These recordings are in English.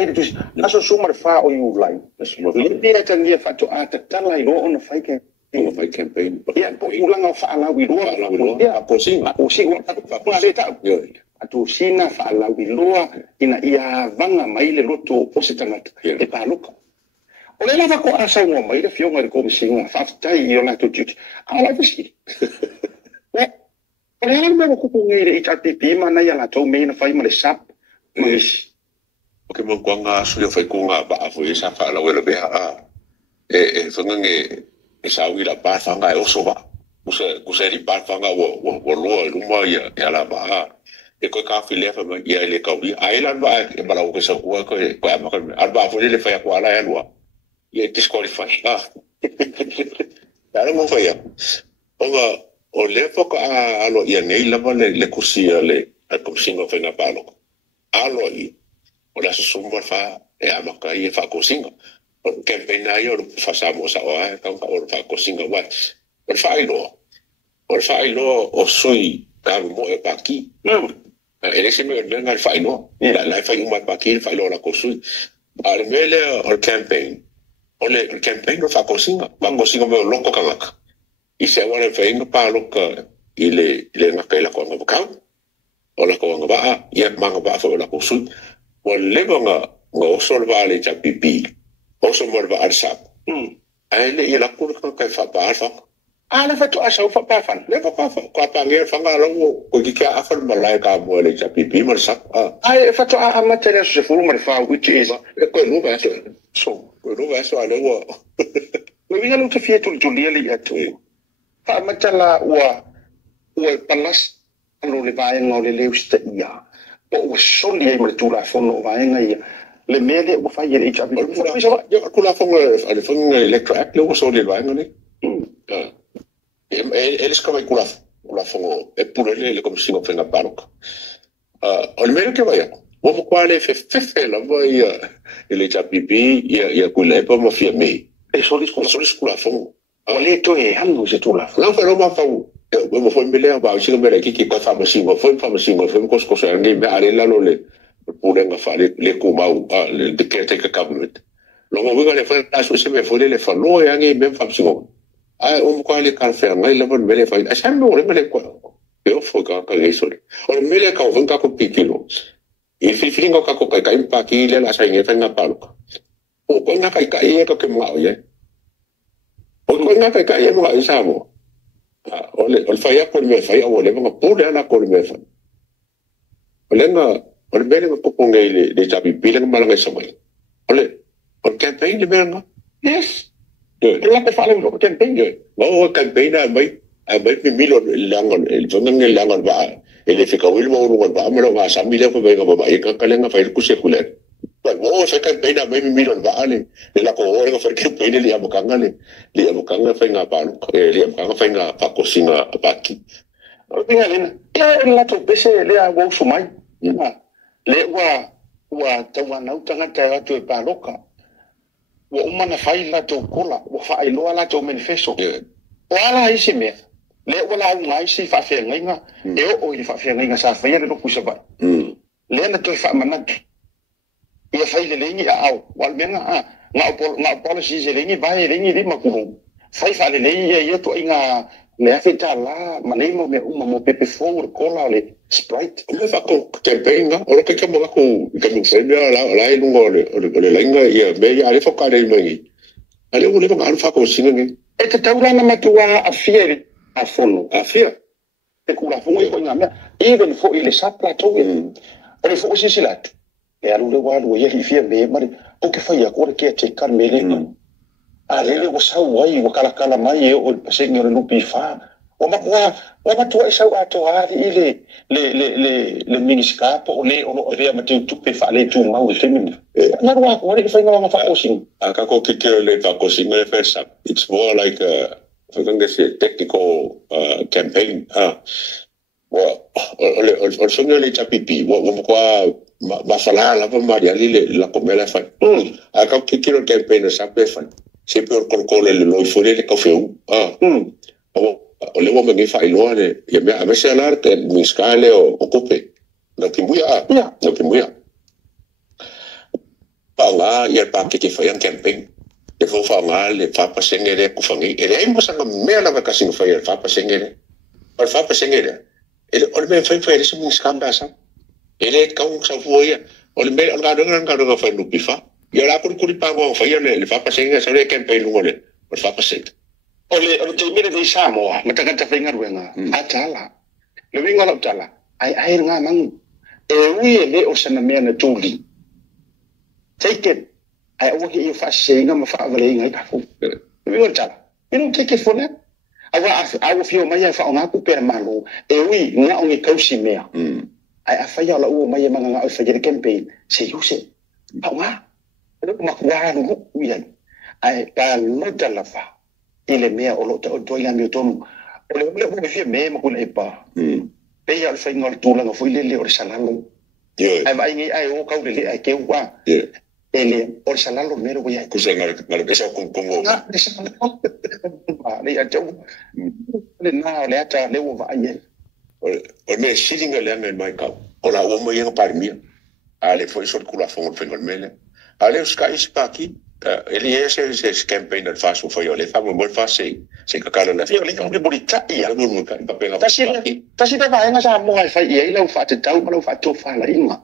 mai tu aso sumar fa o yu lai le dia tan dia fa to ata tala I lo ona fai ke o fai campaign ya po ulanga fa ala wi lo ya po singa pa le ta atu sina fa ala wi lo ina ia vanga mai le loto o se tangata e pa luka o le lava ko asa mo mai le fionga ko singa fa tai io la tu ala fisi o le ala mo ko ngai le itapipi mana ya la to me na fai ma le sap mas okay mo kwanga so yo fai kunga ba fo isa fa la wele be fanga nge sa wi la pa fanga o so ba ku se ri pa fanga wo lo lu mo ya la ba ko ka fi le fa ma ya le ka wi ai la ba e ba la ko sa ko ma ko arba fo le fa ya ko ala ya lo ya disqualify ya mo fa ya o le fo ka alo ya nei la ba le kursia le ko singo fa na pa lo alo I o la sumba fa e amaka I fa ko singa o campaign na yo fa sa mo sa o ka o fa ko singa wa o fa ilo o sui ka mo e pa ki ele se me ngal fa ilo la fa uma pa ki fa ilo la ko sui al mele o campaign o le campaign fa ko singa me loko ka ngaka I se wa le fa inga pa lo ka ile ngaka la ko ngaka o la ko ngaba ya manga ba fa la ko sui o lebanga ngo solva le chapipi o so morva arsap ele ila kur ka fa pa fa ala fa to asa fa pa fa le fa ko pa nge fa nga lo ko ki ka afal malai ka mo le chapipi mar sa ai fa to a materia se fu mar fa which is ko no ba so ale wo we vinga lu te fietu julia ya to fa matala wa palas lo le vai ngo le leuste ya o Soli ai mai Tulafono vai ngai le mele o fai ele chapi yo Tulafono ale fon electric lo Soli vai ngai eles come Tulafono e pure le come singo fenga paroca o le mele che vai o quale Fefefe la vai ele chapi ya Tuilaepa mo Fiame e Soli Tulafono o le to e hanno se Tulafono non fa ma fa mo foi melhor ba o mele ki ko fa masingo foi ko ngi me ale la lo le pure nga fa le ku mau le de que take cabinet lo mo ga le fa aso se me foi le fa lo ya ngi me fa masingo ai ko le kan fa ngai le bon mele fa a sam mo le mele ko eu fo ka ngai so o mele ka o ka ko pikilo e fi fringo ka ko ka impa ki le la sa ngi fa nga palo o ko nga ka e ka ke mau ye o ko nga ka e mo sa mo ole fai ko me fai o le nga pure ana ko me fai ole nga ole bele ko pongele de chapi pile malanga samai ole o campaign de benga yes la ko fale lo campaign o campaign ai mi milo langon el jonga ngel langon ba ele fika wil mo no ba mo nga samile ko be nga ba e ka kalenga fai ku sekuler mo sa campaign ai mi milo ba ale la ko o nga fai campaign le abukanga le abukanga fai nga ba le abukanga fai nga pa ko singa ba ki o tinga le la to pese le a wo sumai le wa tawana utanga ta to pa loka wa umana fai la to kola wa fai lo la to manifesto wala isi me le wala ngai si fa fe ngai e o i fa fe ngai sa fa le ku sa ba le na to fa manat ia fai le ngi au wal menga nga policy je le ngi ba le ngi di makuru fai fa le ngi ia to inga le afeta la manimo me mo pepe for kola le sprite le fa ko campaign o le ke mo ko mi se la lungo le lenga ia me ia le fa le mai ale o le ba fa ko singa ngi e te taurana Matua a fieri a fono a fia te kula fongo ko ngame even fo ile sa plateau ele fo si silat e alu le walu ye fia be mari o ke fa ya ko ke te kar mele a le o sa wai o kala mai o senhor no pifa o Matua e sa o ato ali ile le miniscapo o le o re ma tu pe fa le tu mau femin na ro ko le fa nga fa ko sing aka ko ke le fa ko sing le fa it's more like a technical campaign o sonho le chapipi o kwa ma fala la ma ya la comela fa aka ke le campaign sa pe fa se per con le lo fore le cafeu o le mo me fa ilo le ya me a me se alar que mi scale o cope no que muy no que muy ia pa ke fa yang camping e fo fa ngal le fa pa sengere ku fangi e le mo sa me la va kasi fa ia fa pa sengere pa fa pa sengere e o me fa fa ese mo skanda sa e le ka un sa fo ia o le me o ga nga fa no pifa ia la ku pa go fa ia le fa pa sengere sa le camping lu le pa fa pa sengere o te mire di Samoa mataka ta finga ruenga atala le winga la tala ai nga mang e ui le o sana me na tuli take it ai o ki fa senga ma fa vale ngai ka fu winga tala you don't take it for that awa fio mai fa nga ku per malu e ui nga o ngi kausi mea ai fa ya la o mai manga nga o fa jere campaign se yuse pa nga ma kwa no ui ai pa no tala fa ile mea o lo to ia mi tonu o le mo Fiame mo kule pa pe ia fa ngol tula no foi le o salalo ai vai ngi ai o ka le ai ke wa ele o salalo mero ia ku se ngal esa con le a jo le na le ata le o va ai o me silinga le ngai mai ka o la o mo ia par mia ale foi sol Tulafono fengol mele ale sky spaki ele ese campaign del faso foi le famo mo fase se kakala la le ka bonita ia mo ka papel tasi da vai nga sa mo ai fa ia lo fa te tau lo fa to fa la inga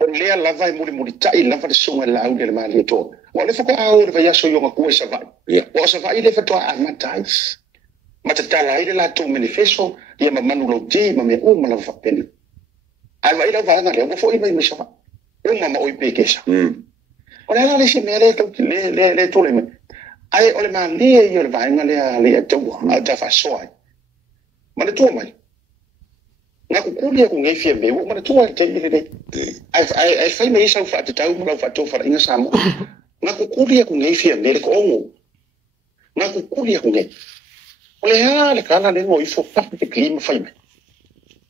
o le la vai mo bonita ia fa sunga la u le mali to o le fa ko au le vai so yo ku sa vai o sa vai le fa to a matais matata la ile la to manifesto ia ma manu lo ti ma me o ma la fa pen ai vai la va nga le fo i mai me sa o ma o i pe ke sa o le se me le to le me ai o le ma le io le vai le to a ta fa so ai ma le to mai na ku ku le ku ngai Fiame ma le to ai te le ai fai me sa fa te tau ma fa to fa inga sa mo na ku ku le ku ngai Fiame le ko ngo na ku ku le ku ngai o le ha le kala le ngo i fo fa te klima fai me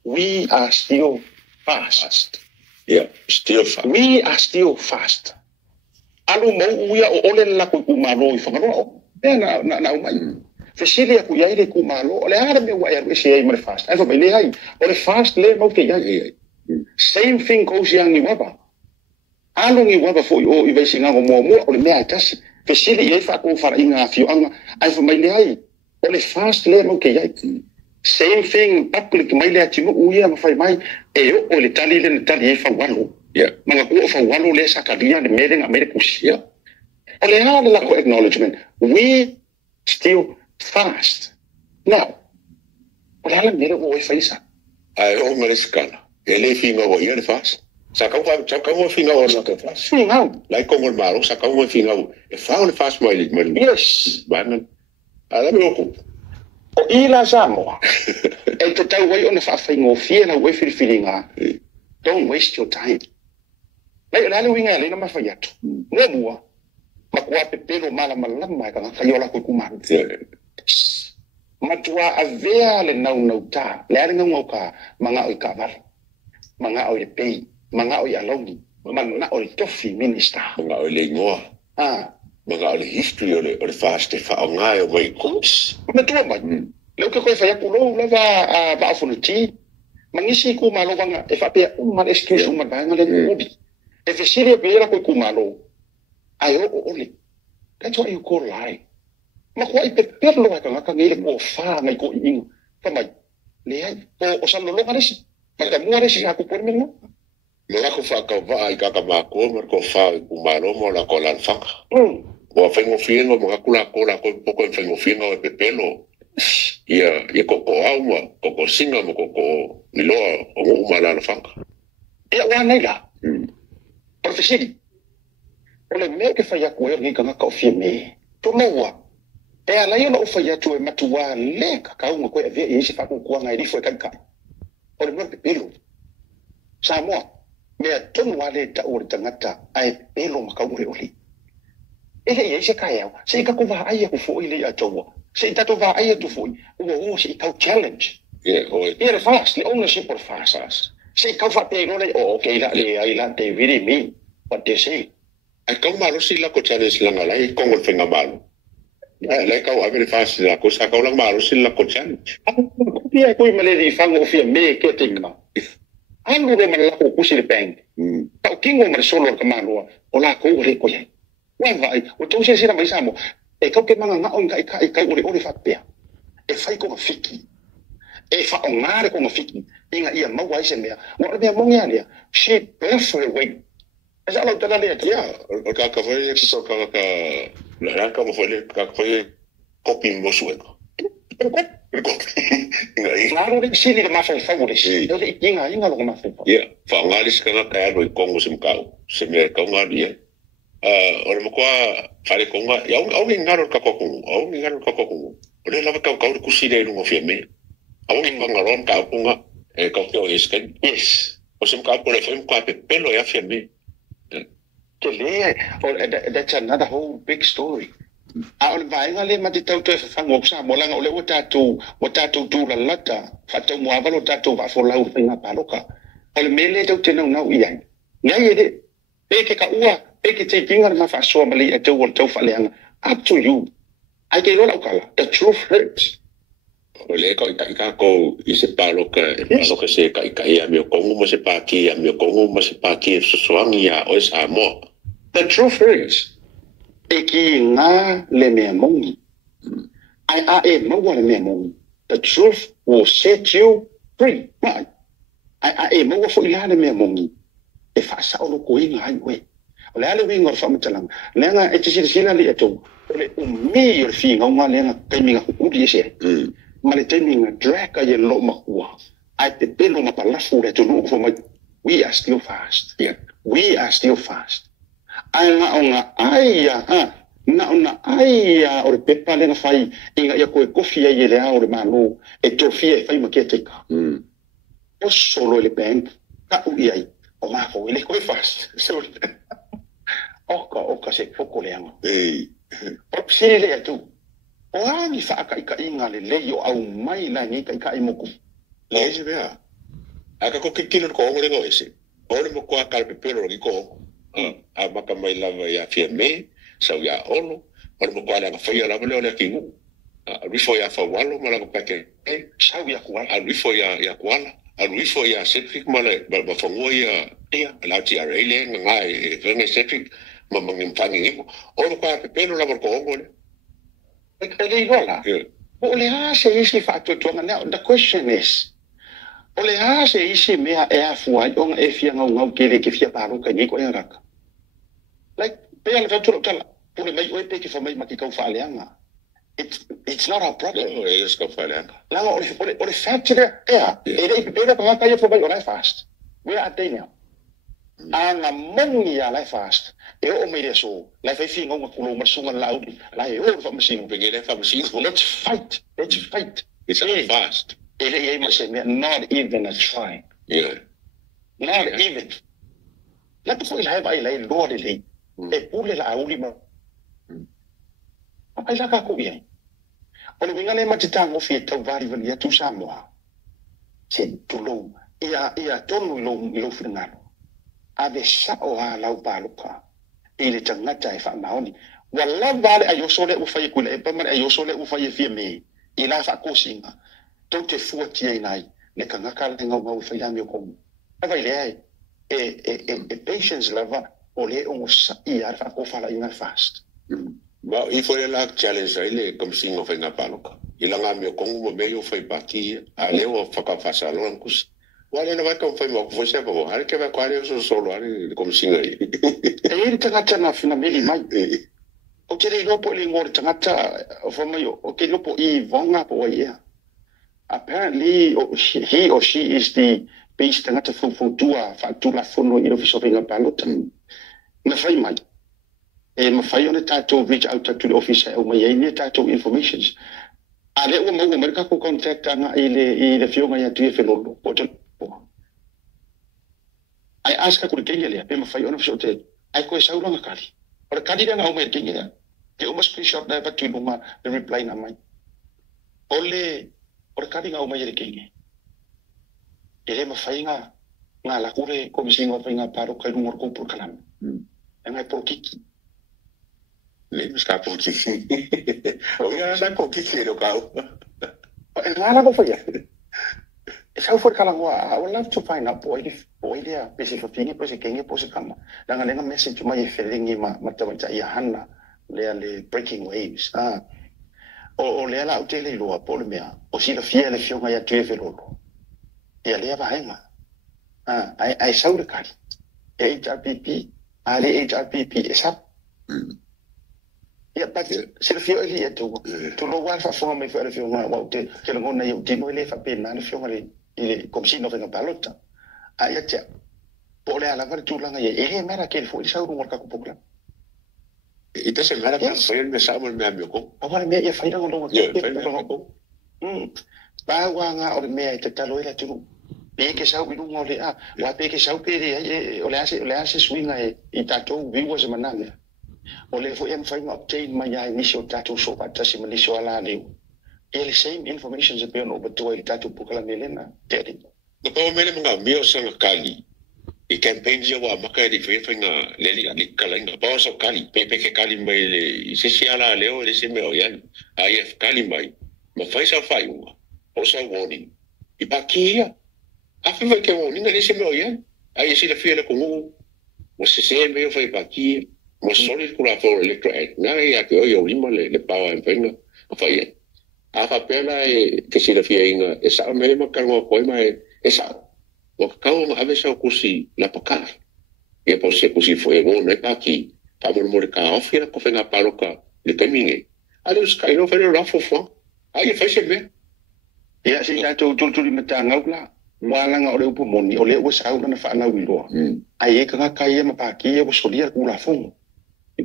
we are still fast we are still fast alu mau uia o ole la ku malo i fangaro na mai fesile ku ia ile ku malo ole ara me wa ia se ai mer fast ai fa bele ai ole fast le mau ke ia same thing goes yang ni waba alu ni waba fo o i vai singa mo ole me atas fesile ia fa ku fara inga fio anga ai fa bele ai ole fast le mau ke ia same thing public mai le ati mo uia ma fai mai e ole tali le tali fa walo mga ko fa walo le sa kadia de meeting America ale ha la ko acknowledgement we still fast now wala mere o fa isa ai o ngale skala ele finga o ia fast sa ka o finga o na ka fast finga lai ko ngol malo sa ka o finga o e fa o fast mai le yes banan ala me ko o ila samo e to tau wai ona fa finga o fiena we feelinga don't waste your time lai la winga le na mafayatu ngomua makwa pepelo mala malama ka kayola ko kumang Matua avea le nau ta le ara ngau ka manga o kavar manga o le pei manga o alongi manga o tofi minister manga o le ngoa manga o le history o le fast fa ngai o mai kos Matua ba le ko fa ya kulo la va afunuti mangisi ku malo banga e fa pe ma excuse ma banga le ubi e fesile pera ko kumalo ayo ole that's what you call lie ma ko i perlo ka ngile ko fa ngai ko ing fa mai le ai o sa lo ngare si ma ka muare si aku por menno le ko fa ka va ai ka ma ko fa kumalo mo la ko lan fa o fa ngo fiengo mo ka kula ko poco en fengo fiengo e pepelo ia ko au ko singa mo ko ni lo o ma la fa ia wa nei la professional ole me ke fa ya ko ngi ka ka Fiame to noa e ala yo no fa ya to Matua le ka un ko e e si fa ko ngai ri fo ka ole mo pelo sa mo me to no wale ta o tangata ai pelo ma ka uri e se ka ya se ka ko va ai ko fo ile ya to se ta to va ai to fo o se ka challenge era fast le ownership por fast se ka fa te no le okay la te viri mi what they say ai ka malo si la ko challenge la ngai ko ngol fenga malo le ka wa very fast la ko sa ka la malo si la ko challenge pia ko me le di fango Fiame ke tinga ai lu le mala ko kusi le peng ta kingo mar solo ka manua o la ko re ko ye wa vai o to se sira mai samo e ka ke manga nga on ka ore fa pe e fai ko fiki e fa o ngare ko fiki inga ia ma wa se mea wa me mo ngia ne she perfect way asa lo tala le ya o ka foi so ka la ka mo foi ka foi copy mo sueco claro que sí, le más favorable. Sí. Inga lo más favorable. Ya, fangalis kana kaya no Kongo simkau. Semia konga dia. Ora mo kwa fare konga, ya au ngaro ka kokung, au ngaro ka kokung. Ora la ka ka ku sire no Fiame. Au ngangaron ka konga e ka ko isken. Yes. O simkau por FM ka pelo ya Fiame. That's another whole big story. Al vai ngale mati tau te fango sa molanga ole o tatu tu la lata fatu mo avalo tatu va fo lau finga paloka ole mele tau te no ia ngai de e ke ka ua e ke te kinga na fa so mali e tau tau fa leanga up to you ai ke lo kala the truth hurts ole ko ise paloka se ka ia mi ko mo se pa ki mi ko mo se pa ki so angia o sa mo the truth hurts Eki nga le mea mongi. Ai maua le mea mongi. The truth will set you free. Ai maua fo ila le mea mongi. E whaasa olo ko inga ai we. O le ale winga o whamatalanga. Lenga e te sila li ato. O le umi o le whi ngaunga lenga kaiminga hukuri ese. Ma le taiminga draka ye lo makua. Ai te pelo mapalafu le tonu ufo mai. We are still fast. Yeah. We are still fast. Ai nga aia na aia o le pepa le na fai inga ia koe kofi ai le au le manu e tofia e fai ma kia teka o solo le bank ka ui ai o mafo ile koe fast oka se foko le anga o psiri le atu o angi whaaka ika inga le leo au mai la ni ka i moku le ese vea aka ko kikino ko o le go ese o le mo ko aka le pepero ki ko a maka mai lava ya Fiame sau ya olo o mo kwala ka foi lava le ki ngu a rifo ya fa walo mala ko pake sau ya kuala a rifo ya kuala a rifo ya septic mala ba fongo ya la ti are le ngai venge septic ma mangim fangi ngu o mo kwa pepelo lava ko ngole ele iguala o le ase isi fatto to na the question is o le ase isi mea e afua o e fia ngau kele ke fia paro ka ni ko ya raka like pea le faturo tala pule mai oe peke fa mai maki kau whaaleanga it's not our problem it's kau whaaleanga langa o le fact there e rei pepera pa ngaka ia fa mai o lai fast where are they now anga mongi a lai fast e o mai so lai fai fi ngonga kulo masunga lau lai o fa masingo pegele fa masingo let's fight it's not fast e rei ma se not even a try not even la tu foi lai vai lai lo de lei e pule la ultima ai la ka ko bien o le winga le matitang o fieta vari vali tu samoa se tu lo ia tonu lo finalo ave sa o ala u paluka ile tangata e fa maoni wala vale ayo sole u fa ikula e pamara ayo sole u fa Fiame ila fa ko singa to te fuati ai nai le kanga kala ngau fa ya mi ko ava ile e patience lava ole o sa ia fa ko fala ina fast ba I foi la challenge ile comme singo fa na paloka ila nga mi ko mo me yo fa paki ale o fa ka fa salon kus wale na vai ko fa mo ko se ko har ke va kwale so solo ari comme singo e iri tangata na fina meli mai o te rei lopo le ngor tangata o fa mai o ke lopo I vonga po ia apparently he or she is the based tangata tua fa Tulafono I office of inga palota na fai mai e ma fai ona tato reach out to the office o mai ni tato informations ale o mo merka ko contact ana ile fionga ya tu felolo hotel ai aska ku kenya le pe ma fai ona fote ai ko sa ulo ngakali ora kadi nga o mai kenya ke o mas screenshot na pa tu lunga the reply na mai ole ora kadi nga o mai kenya ele ma fai nga la kure ko misingo pa nga paro ka lumor ko por kalam nga por kiki le ska por kiki o ya na ko kiki ro ka la ko fai Sao for kalang I would love to find out boy there basic for thing basic king basic kama dengan dengan message cuma feeling macam ya hanna le breaking waves o le la utele lo por mea o si la fia le fiona ya tuve lo ya le va hanga ai sau de kali HRPP ali HRPP esa ya but se fio ele ya tu lo wa fa fo me fa le fiona wa te ke lo na yo ti no le fa pena le fiona le come si no venga palota ya te por le ala va tu langa ya mera que fo isa un worka ko pokla ita se mera pa fa el mesamo me amio ko ahora me ya fa no lo ba wa nga o me te talo ila tu pe que sa wi no le wa pe que sa pe o le hace swinga e tato vivo semana o le fo em fa obtain ma ya initial tato so pa tasi ma liso ala le the same information is being over to tato pukala melena tedi no pa mele mga mio sa kali i campaign yo wa maka di fe nga le li kala nga pa so kali pepe ke kali mai le se siala leo le se me oyan if kali mai ma fa sa fa yo o sa warning i pa kia a fe ke warning le se me oyan ai se le fe le ko mo se me yo fa pa kia mo Soli Tulafono electro na ya ke yo limo le power en venga fa ya a pela que si la fienga esa me ma cargo ko mai esa o ka a veces kusi la pakar e por se kusi foi bon ne pa ki pa mo ka ofira ko fenga paloka le caminhe ali os kai no fere la fofo ai fa se me ya si ta tu meta ngau wala nga o moni o le o sa na fa na wilo ai ka kai ma pa ki e Soli Tulafono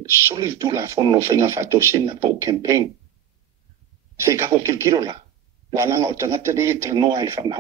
Soli Tulafono fenga fa to sina po campaign se ka ko kilkiro la wala nga o tangata de no ai fa na